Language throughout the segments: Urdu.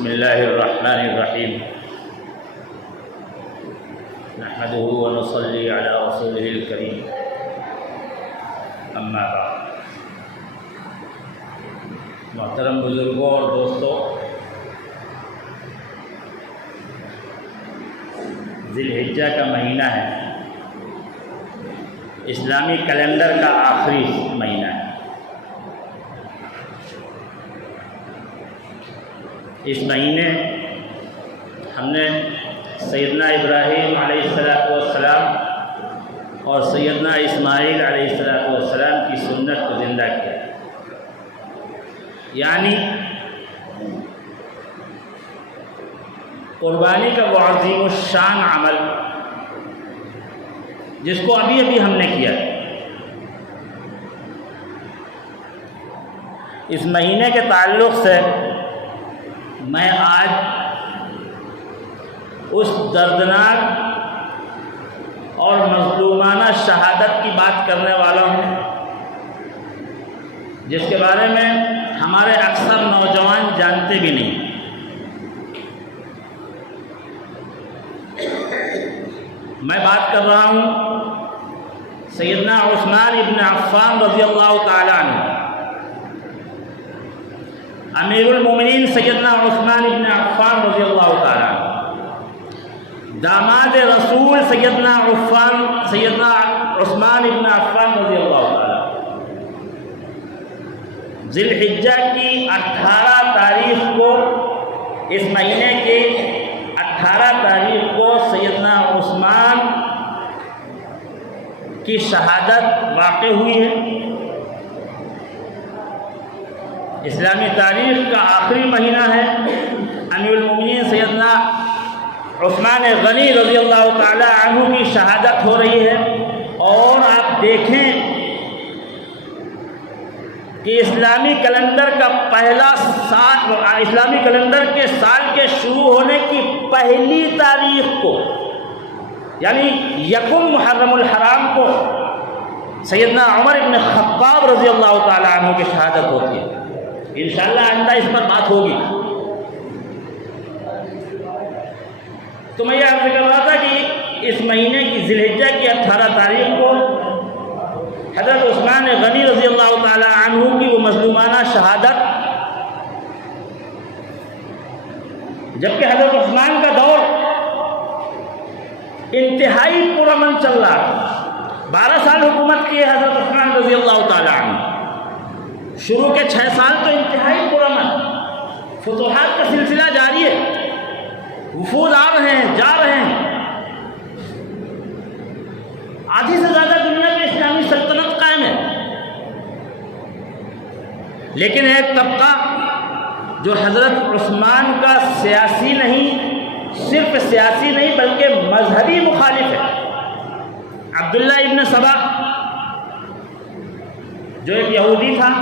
بسم اللہ الرحمن الرحیم نحمده ونصلی علی رسوله الکریم اما بعد۔ محترم بزرگوں اور دوستوں، ذی الحجہ کا مہینہ ہے، اسلامی کیلنڈر کا آخری مہینہ ہے۔ اس مہینے ہم نے سیدنا ابراہیم علیہ السلام اور سیدنا اسماعیل علیہ السلام کی سنت کو زندہ کیا، یعنی قربانی کا وہ عظیم الشان عمل جس کو ابھی ہم نے کیا۔ اس مہینے کے تعلق سے میں آج اس دردناک اور مظلومانہ شہادت کی بات کرنے والا ہوں جس کے بارے میں ہمارے اکثر نوجوان جانتے بھی نہیں۔ میں بات کر رہا ہوں سیدنا عثمان ابن عفان رضی اللہ تعالیٰ عنہ، امیر المومنین سیدنا عثمان ابن عفان رضی اللہ تعالیٰ عنہ، داماد رسول سیدنا عثمان ابن عفان رضی اللہ تعالیٰ، ذی الحجہ کی 18 تاریخ کو، اس مہینے کے 18 تاریخ کو سیدنا عثمان کی شہادت واقع ہوئی ہے۔ اسلامی تاریخ کا آخری مہینہ ہے، امیر المومنین سیدنا عثمان غنی رضی اللہ تعالی عنہ کی شہادت ہو رہی ہے، اور آپ دیکھیں کہ اسلامی کیلنڈر کا پہلا سال، اسلامی کیلنڈر کے سال کے شروع ہونے کی پہلی تاریخ کو، یعنی یکم محرم الحرام کو سیدنا عمر ابن خطاب رضی اللہ تعالی عنہ کی شہادت ہوتی ہے۔ انشاءاللہ آئندہ اس پر بات ہوگی۔ تو میں یہ عرض کر رہا تھا کہ اس مہینے کی ذی الحجہ کی 18 تاریخ کو حضرت عثمان غنی رضی اللہ تعالی عنہ کی وہ مظلومانہ شہادت، جبکہ حضرت عثمان کا دور انتہائی پرامن چل رہا، 12 سال حکومت کی ہے حضرت عثمان رضی اللہ تعالی عنہ۔ شروع کے 6 سال تو انتہائی پرامن، فتوحات کا سلسلہ جاری ہے، وفود آ رہے ہیں، جا رہے ہیں، آدھی سے زیادہ دنیا میں اسلامی سلطنت قائم ہے۔ لیکن ایک طبقہ جو حضرت عثمان کا سیاسی نہیں، صرف سیاسی نہیں بلکہ مذہبی مخالف ہے، عبداللہ ابن سبا جو ایک یہودی تھا،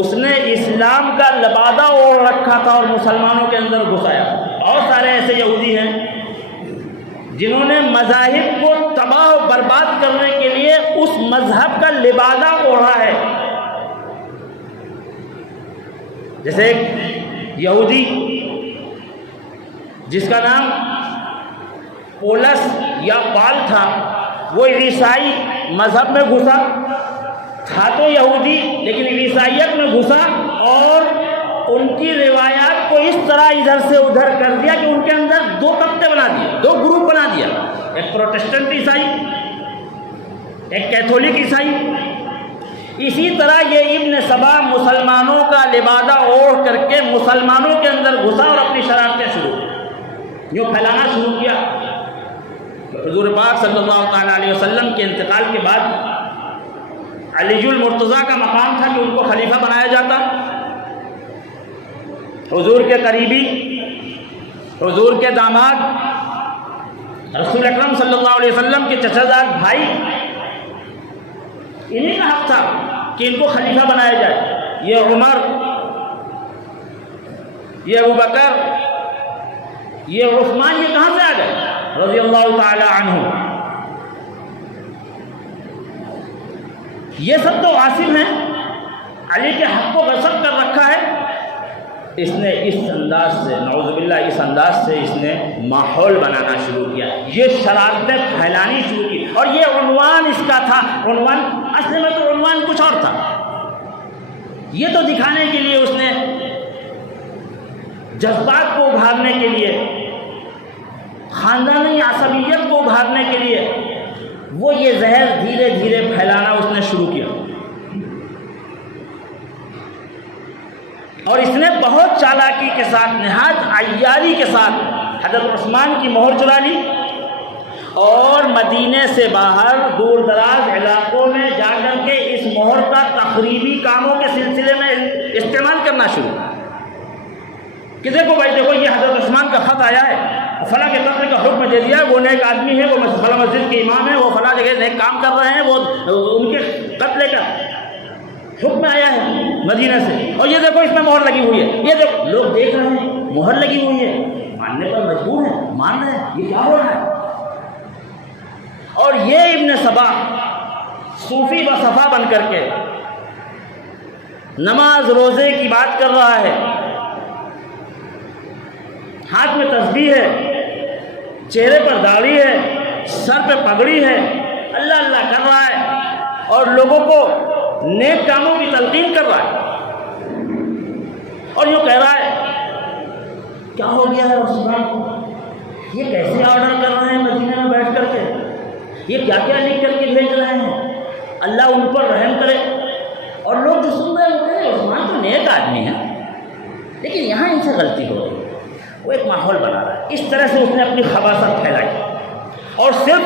اس نے اسلام کا لبادہ اوڑھ رکھا تھا اور مسلمانوں کے اندر گھسایا۔ اور سارے ایسے یہودی ہیں جنہوں نے مذاہب کو تباہ و برباد کرنے کے لیے اس مذہب کا لبادہ اوڑھا ہے۔ جیسے ایک یہودی جس کا نام پولس یا پال تھا، وہ عیسائی مذہب میں گھسا تھا، تو یہودی لیکن عیسائیت میں گھسا اور ان کی روایات کو اس طرح ادھر سے ادھر کر دیا کہ ان کے اندر 2 طبقے بنا دیے، 2 گروپ بنا دیا، ایک پروٹسٹنٹ عیسائی، ایک کیتھولک عیسائی۔ اسی طرح یہ ابن سبا مسلمانوں کا لبادہ اوڑھ کر کے مسلمانوں کے اندر گھسا اور اپنی شرارتیں شروع یوں پھیلانا شروع کیا۔ حضور پاک صلی اللہ تعالیٰ علیہ وسلم کے انتقال کے بعد علی المرتضیٰ کا مقام تھا کہ ان کو خلیفہ بنایا جاتا۔ حضور کے قریبی، حضور کے داماد، رسول اکرم صلی اللہ علیہ وسلم کے چچا زاد بھائی، انہیں کا حق تھا کہ ان کو خلیفہ بنایا جائے۔ یہ عمر، یہ ابوبکر، یہ عثمان، یہ کہاں سے آ گئے رضی اللہ تعالی عنہ؟ یہ سب تو عاصم ہیں، علی کے حق کو غصب کر رکھا ہے، اس نے اس انداز سے، نعوذ باللہ، اس انداز سے اس نے ماحول بنانا شروع کیا، یہ شرارتیں پھیلانی شروع کی، اور یہ عنوان اس کا تھا۔ عنوان اصل میں تو عنوان کچھ اور تھا، یہ تو دکھانے کے لیے اس نے جذبات کو ابھارنے کے لیے، خاندانی عصبیت کو ابھارنے کے لیے وہ یہ زہر دھیرے دھیرے پھیلانا اس نے شروع کیا، اور اس نے بہت چالاکی کے ساتھ، نہایت عیاری کے ساتھ حضرت عثمان کی مہر چرا لی، اور مدینے سے باہر دور دراز علاقوں میں جا کر کے اس مہر کا تخریبی کاموں کے سلسلے میں استعمال کرنا شروع کہ دیکھو بھائی، دیکھو یہ حضرت عثمان کا خط آیا ہے، فلاں کے قتل کا حکم دے دیا ہے، وہ نیک آدمی ہے، وہ فلاں مسجد کے امام ہیں، وہ فلاں جگہ نیک کام کر رہے ہیں، وہ ان کے قتل کا حکم آیا ہے مدینہ سے، اور یہ دیکھو اس میں مہر لگی ہوئی ہے، یہ دیکھو لوگ دیکھ رہے ہیں مہر لگی ہوئی ہے، ماننے پر مجبور ہیں، مان رہے ہیں، یہ کیا ہو رہا ہے؟ اور یہ ابن سبا صوفی و صفا بن کر کے نماز روزے کی بات کر رہا ہے، ہاتھ میں تسبیح ہے، چہرے پر داڑھی ہے، سر پہ پگڑی ہے، اللہ اللہ کر رہا ہے، اور لوگوں کو نیک کاموں کی تلقین کر رہا ہے، اور یوں کہہ رہا ہے کیا ہو گیا ہے عثمان کو، یہ کیسے آرڈر کر رہے ہیں مدینہ میں بیٹھ کر کے، یہ کیا کیا لکھ کر کے بھیج رہے ہیں، اللہ ان پر رحم کرے۔ اور لوگ جو سن رہے ہوتے ہیں عثمان تو نیک آدمی ہے، لیکن یہاں ان سے غلطی ہو رہی ہے، وہ ایک ماحول بنا رہا ہے۔ اس طرح سے اس نے اپنی خباثت پھیلائی، اور صرف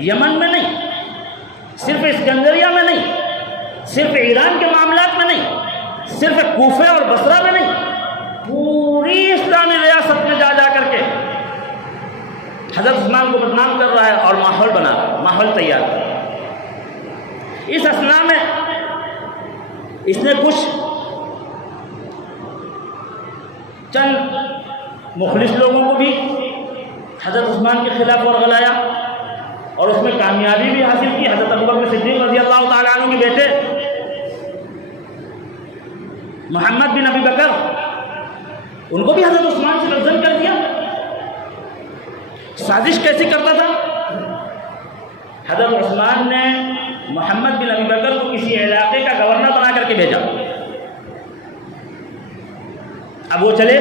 یمن میں نہیں، صرف اسکندریہ میں نہیں، صرف ایران کے معاملات میں نہیں، صرف کوفہ اور بصرہ میں نہیں، پوری اسلامی ریاست میں جا کر کے حضرت عثمان کو بدنام کر رہا ہے اور ماحول بنا رہا ہے، ماحول تیار کر رہا ہے۔ اس اثنا میں اس نے کچھ چند مخلص لوگوں کو بھی حضرت عثمان کے خلاف ورغلایا، اور اس میں کامیابی بھی حاصل کی۔ حضرت ابوبکر صدیق رضی اللہ تعالیٰ عنہ کے بیٹے محمد بن ابی بکر، ان کو بھی حضرت عثمان سے بدظن کر دیا۔ سازش کیسے کرتا تھا؟ حضرت عثمان نے محمد بن ابی بکر کو کسی علاقے کا گورنر بنا کر کے بھیجا، اب وہ چلے،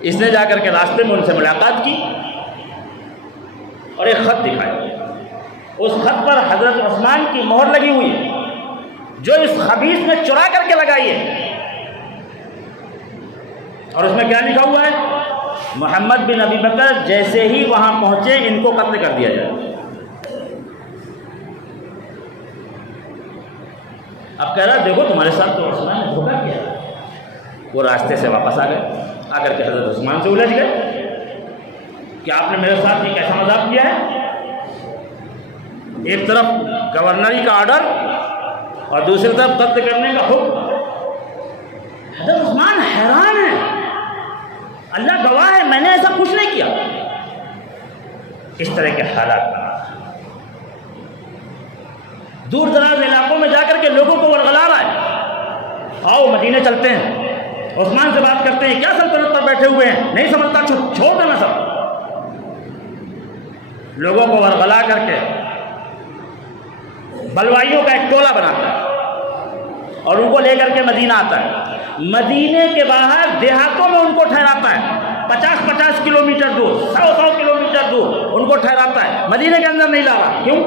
اس نے جا کر کے راستے میں ان سے ملاقات کی اور ایک خط دکھایا، اس خط پر حضرت عثمان کی مہر لگی ہوئی ہے، جو اس خبیث نے چرا کر کے لگائی ہے، اور اس میں کیا لکھا ہوا ہے؟ محمد بن ابی بکر جیسے ہی وہاں پہنچے ان کو قتل کر دیا جائے۔ اب کہہ رہا دیکھو تمہارے ساتھ تو عثمان نے دھوکہ کیا۔ وہ راستے سے واپس آ گئے، آ کر کے حضرت عثمان سے الجھ گئے کہ آپ نے میرے ساتھ یہ کیسا مذاق کیا ہے؟ ایک طرف گورنری کا آرڈر اور دوسری طرف قتل کرنے کا حکم۔ حضرت عثمان حیران ہے، اللہ گواہ ہے میں نے ایسا کچھ نہیں کیا۔ اس طرح کے حالات بنا، دور دراز علاقوں میں جا کر کے لوگوں کو ورغلا رہا ہے، آؤ مدینے چلتے ہیں، عثمان سے بات کرتے ہیں، کیا سلطنت پر بیٹھے ہوئے ہیں، نہیں سمجھتا چھوڑ دینا سب۔ لوگوں کو ورغلا کر کے بلوائیوں کا ایک ٹولہ بناتا ہے اور ان کو لے کر کے مدینہ آتا ہے۔ مدینے کے باہر دیہاتوں میں ان کو ٹھہراتا ہے، 50-50 کلومیٹر دور، 100 کلومیٹر دور ان کو ٹھہراتا ہے، مدینے کے اندر نہیں لا رہا۔ کیوں؟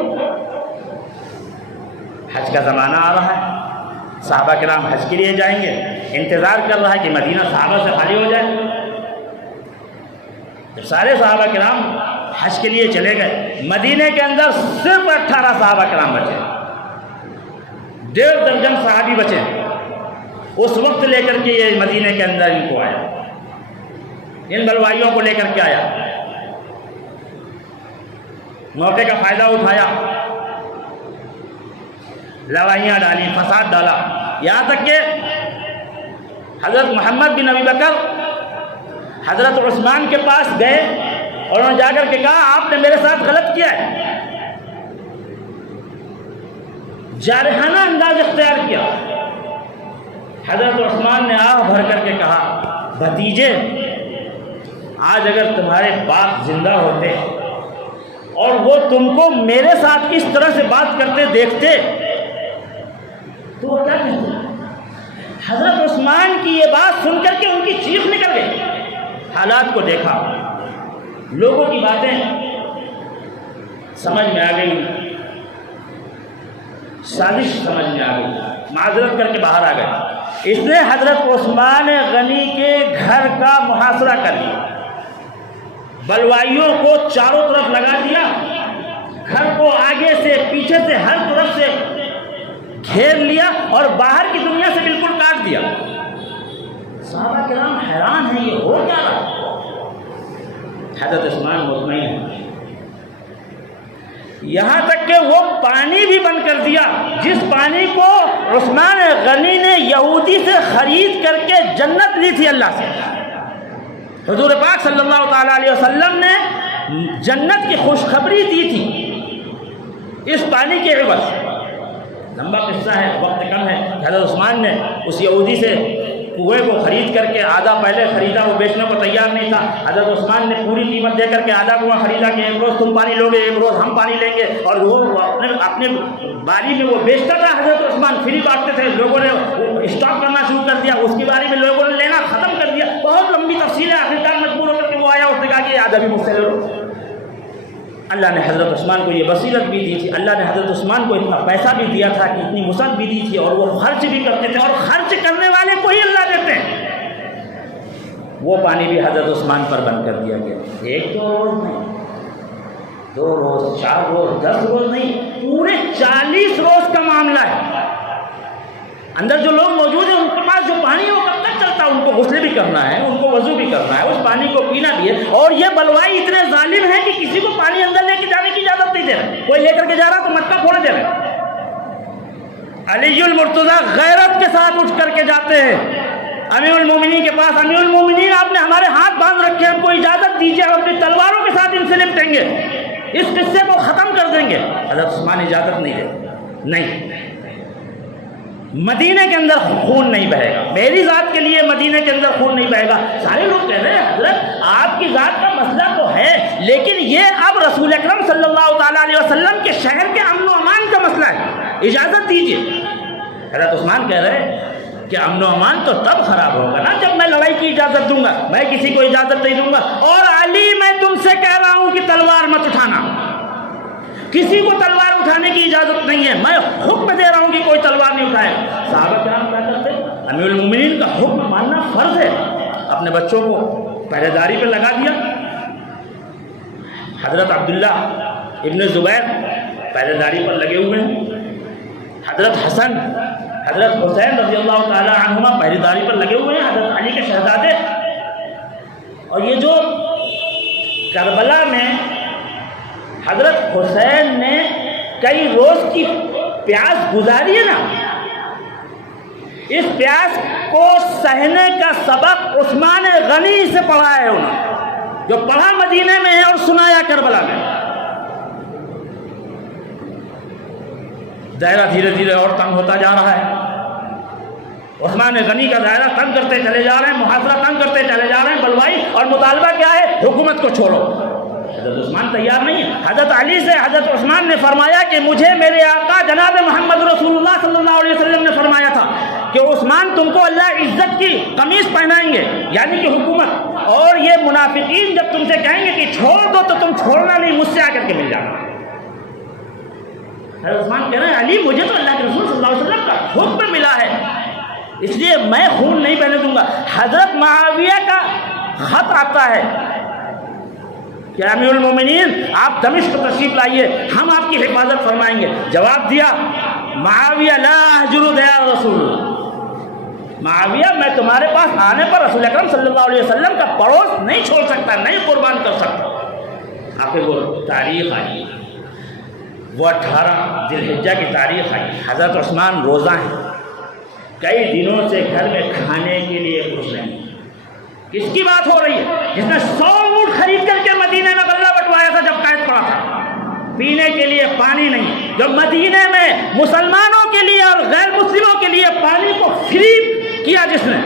حج کا زمانہ آ رہا ہے، صحابہ کرام حج کے لیے جائیں گے، انتظار کر رہا ہے کہ مدینہ صحابہ سے خالی ہو جائے۔ جب سارے صحابہ کرام حج کے لیے چلے گئے، مدینے کے اندر صرف 18 صحابہ کرام بچے، 1.5 درجن صحابی بچے۔ اس وقت لے کر کے یہ مدینے کے اندر ان کو آیا، ان بلوائیوں کو لے کر کے آیا، موقع کا فائدہ اٹھایا، لڑائیاں ڈالی، فساد ڈالا، یہاں تک کہ حضرت محمد بن ابی بکر حضرت عثمان کے پاس گئے اور انہوں نے جا کر کے کہا آپ نے میرے ساتھ غلط کیا ہے، جارحانہ انداز اختیار کیا۔ حضرت عثمان نے آہ بھر کر کے کہا بھتیجے آج اگر تمہارے باپ زندہ ہوتے اور وہ تم کو میرے ساتھ اس طرح سے بات کرتے دیکھتے تو وہ کیا کہتے؟ حضرت عثمان کی یہ بات سن کر کے ان کی چیخ نکل گئی. حالات کو دیکھا, لوگوں کی باتیں سمجھ میں آ گئی, سازش سمجھ میں آ گئی, معذرت کر کے باہر آ گئے. اس نے حضرت عثمان غنی کے گھر کا محاصرہ کر لیا, بلوائیوں کو چاروں طرف لگا دیا, گھر کو آگے سے پیچھے سے ہر طرف سے گھیر لیا اور باہر کی دنیا سے بالکل کاٹ دیا. صحابہ کرام حیران ہیں یہ ہو کیا رہا. حضرت عثمان مطمئن ہیں, یہاں تک کہ وہ پانی بھی بند کر دیا جس پانی کو عثمان غنی نے یہودی سے خرید کر کے جنت لی تھی اللہ سے. حضور پاک صلی اللہ تعالیٰ علیہ وسلم نے جنت کی خوشخبری دی تھی اس پانی کے عوض. لمبا قصہ ہے, وقت کم ہے. حضرت عثمان نے اس یہودی سے کنویں کو خرید کر کے آدھا پہلے خریدا, وہ بیچنے کو تیار نہیں تھا. حضرت عثمان نے پوری قیمت دے کر کے آدھا کنواں خریدا کہ ایک روز تم پانی لو گے, ایک روز ہم پانی لیں گے, اور وہ اپنے باری میں وہ بیچتا تھا. حضرت عثمان فری بانٹتے تھے, لوگوں نے اسٹاک کرنا شروع کر دیا, اس کی باری میں لوگوں نے لینا ختم کر دیا. بہت لمبی تفصیل ہے, آخرکار مجبور ہو کر کے وہ آیا, اس نے کہا کہ یہ آدھا بھی مجھ سے لے لو. اللہ نے حضرت عثمان کو یہ بصیرت بھی دی تھی, اللہ نے حضرت عثمان کو اتنا پیسہ بھی دیا تھا کہ اتنی وسعت بھی دی تھی, اور وہ خرچ بھی کرتے تھے, اور خرچ کرنے والے کو ہی اللہ دیتے ہیں. وہ پانی بھی حضرت عثمان پر بند کر دیا گیا. ایک دو روز نہیں, 2 روز, 4 روز, 10 روز نہیں, پورے 40 روز کا معاملہ ہے. اندر جو لوگ موجود ہیں ان کے پاس جو پانی ہے وہ کب تک چلتا ہے؟ ان کو غسل بھی کرنا ہے, ان کو وضو بھی کرنا ہے, اس پانی کو پینا بھی ہے. اور یہ بلوائی اتنے ظالم ہیں کہ کسی کو پانی اندر لے کے جانے کی اجازت نہیں دے رہے. کوئی لے کر کے جا رہا تو مٹکا پھوڑ دے رہے. علی المرتضیٰ غیرت کے ساتھ اٹھ کر کے جاتے ہیں امیر المومنین کے پاس. امیر المومنین آپ نے ہمارے ہاتھ باندھ رکھے, ہم کو اجازت دیجیے, ہم اپنی تلواروں کے ساتھ ان سے نپٹیں گے, اس قصے کو ختم کر دیں گے. حضرت عثمان اجازت نہیں دے. نہیں, مدینے کے اندر خون نہیں بہے گا, میری ذات کے لیے مدینے کے اندر خون نہیں بہے گا. سارے لوگ کہہ رہے ہیں حضرت آپ کی ذات کا مسئلہ تو ہے, لیکن یہ اب رسول اکرم صلی اللہ تعالیٰ علیہ وسلم کے شہر کے امن و امان کا مسئلہ ہے, اجازت دیجیے. حضرت عثمان کہہ رہے ہیں کہ امن و امان تو تب خراب ہوگا نا جب میں لڑائی کی اجازت دوں گا, میں کسی کو اجازت نہیں دوں گا. اور علی میں تم سے کہہ رہا ہوں کہ تلوار مت اٹھانا, کسی کو تلوار اٹھانے کی اجازت نہیں ہے, میں حکم دے رہا ہوں کہ کوئی تلوار نہیں اٹھائے. صحابہ کرام کیا کرتے, امیر المومنین کا حکم ماننا فرض ہے. اپنے بچوں کو پہرے داری پہ لگا دیا. حضرت عبداللہ ابن زبیر پہرے داری پر لگے ہوئے ہیں, حضرت حسن حضرت حسین رضی اللہ تعالی عنہما پہرے داری پر لگے ہوئے ہیں, حضرت علی کے شہزادے. اور یہ جو کربلا میں حضرت حسین نے کئی روز کی پیاس گزاری ہے نا, اس پیاس کو سہنے کا سبق عثمان غنی سے پڑھا ہے انہوں نے, جو پڑھا مدینے میں ہے اور سنایا کربلا میں. دائرہ دھیرے دھیرے اور تنگ ہوتا جا رہا ہے. عثمان غنی کا دائرہ تنگ کرتے چلے جا رہے ہیں, محاصرہ تنگ کرتے چلے جا رہے ہیں. بلوائی اور مطالبہ کیا ہے, حکومت کو چھوڑو. حضرت عثمان تیار نہیں ہے. حضرت علی سے حضرت عثمان نے فرمایا کہ مجھے میرے آقا جناب محمد رسول اللہ صلی اللہ علیہ وسلم نے فرمایا تھا کہ عثمان تم کو اللہ عزت کی قمیص پہنائیں گے, یعنی کہ حکومت. اور یہ منافقین جب تم سے کہیں گے کہ چھوڑ دو تو تم چھوڑنا نہیں, مجھ سے آ کر کے مل جانا. حضرت عثمان کہہ رہے ہیں علی مجھے تو اللہ کے رسول صلی اللہ علیہ وسلم کا حکم ملا ہے, اس لیے میں خون نہیں بہنے دوں گا. حضرت معاویہ کا خط آتا ہے کہ امیر المومنین آپ دمشق تشریف لائیے, ہم آپ کی حفاظت فرمائیں گے. جواب دیا معاویہ لا احجر یا رسول اللہ, معاویہ میں تمہارے پاس آنے پر رسول اکرم صلی اللہ علیہ وسلم کا پڑوس نہیں چھوڑ سکتا, نہیں قربان کر سکتا. آخر وہ تاریخ آئی, وہ 18 ذی الحجہ کی تاریخ آئی. حضرت عثمان روزہ ہیں, کئی دنوں سے گھر میں کھانے کے لیے کچھ نہیں. کس کی بات ہو رہی ہے؟ جس نے 100 اونٹ خرید کر کے مدینے میں غلہ بٹوایا تھا جب قید پڑا تھا. پینے کے لیے پانی نہیں, جو مدینے میں مسلمانوں کے لیے اور غیر مسلموں کے لیے پانی کو فری کیا جس نے،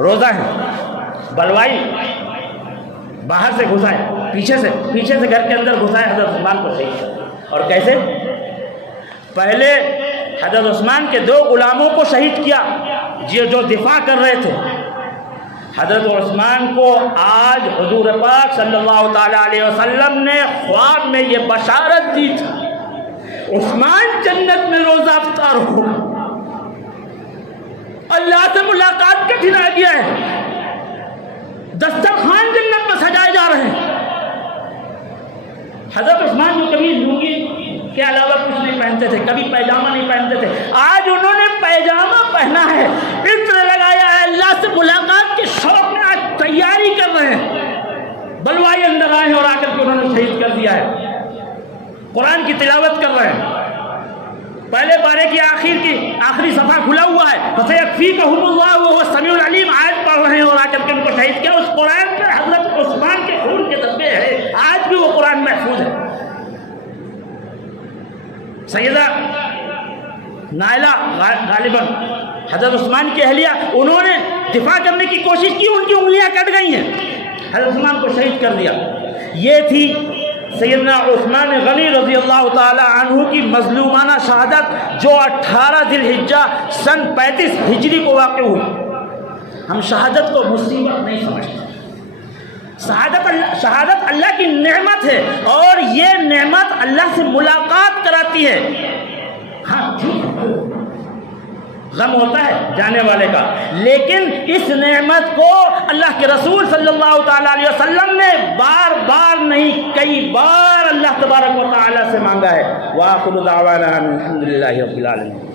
روزہ ہے، بلوائی، باہر سے گھسائے، پیچھے سے گھر کے اندر گھسائے، حضرت عثمان کو شہید کیا۔ اور کیسے؟ پہلے حضرت عثمان کے 2 غلاموں کو شہید کیا جو دفاع کر رہے تھے۔ حضرت عثمان کو آج حضور پاک صلی اللہ تعالیٰ علیہ وسلم نے خواب میں یہ بشارت دی تھی، عثمان جنت میں روزہ افطار ہوگا، اللہ سے ملاقات کا دن آ گیا ہے، دسترخوان جنت میں سجائے جا رہے ہیں۔ حضرت عثمان جو کبھی لنگی کے علاوہ کچھ نہیں پہنتے تھے، کبھی پیجامہ نہیں پہنتے تھے، آج انہوں نے پیجامہ پہنا ہے، عطر لگایا ہے، اللہ سے ملاقات کے شوق میں آج تیاری کر رہے ہیں، بلوائی اندر آئے ہیں اور آ کر کے انہوں نے شہید کر دیا ہے، قرآن کی تلاوت کر رہے ہیں، پہلے پارے کی آخری صفحہ کھلا ہوا ہے، فَسَيَكْفِيكَهُمُ اللَّهُ وَهُوَ السَّمِيعُ الْعَلِيمُ، آیت پڑھ رہے ہیں اور آ کر کے ان کو شہید کیا۔ اس قرآن پر حضرت عثمان کے خون کے دھبے ہیں، آج بھی وہ قرآن محفوظ ہے۔ سیدہ نائلہ غالباً حضرت عثمان کی اہلیہ، انہوں نے دفاع کرنے کی کوشش کی، ان کی انگلیاں کٹ گئی ہیں، حضرت عثمان کو شہید کر دیا۔ یہ تھی سیدنا عثمان غنی رضی اللہ تعالی عنہ کی مظلومانہ شہادت، جو 18 ذی الحجہ سن 35 ہجری کو واقع ہوئی۔ ہم شہادت کو مصیبت نہیں سمجھتے، شہادت اللہ کی نعمت ہے، اور یہ نعمت اللہ سے ملاقات کراتی ہے۔ ہاں غم ہوتا ہے جانے والے کا، لیکن اس نعمت کو اللہ کے رسول صلی اللہ تعالیٰ علیہ وسلم نے بار بار نہیں، کئی بار اللہ تبارک و تعالیٰ سے مانگا ہے۔ وآخر دعوانا الحمد للہ رب العالمین۔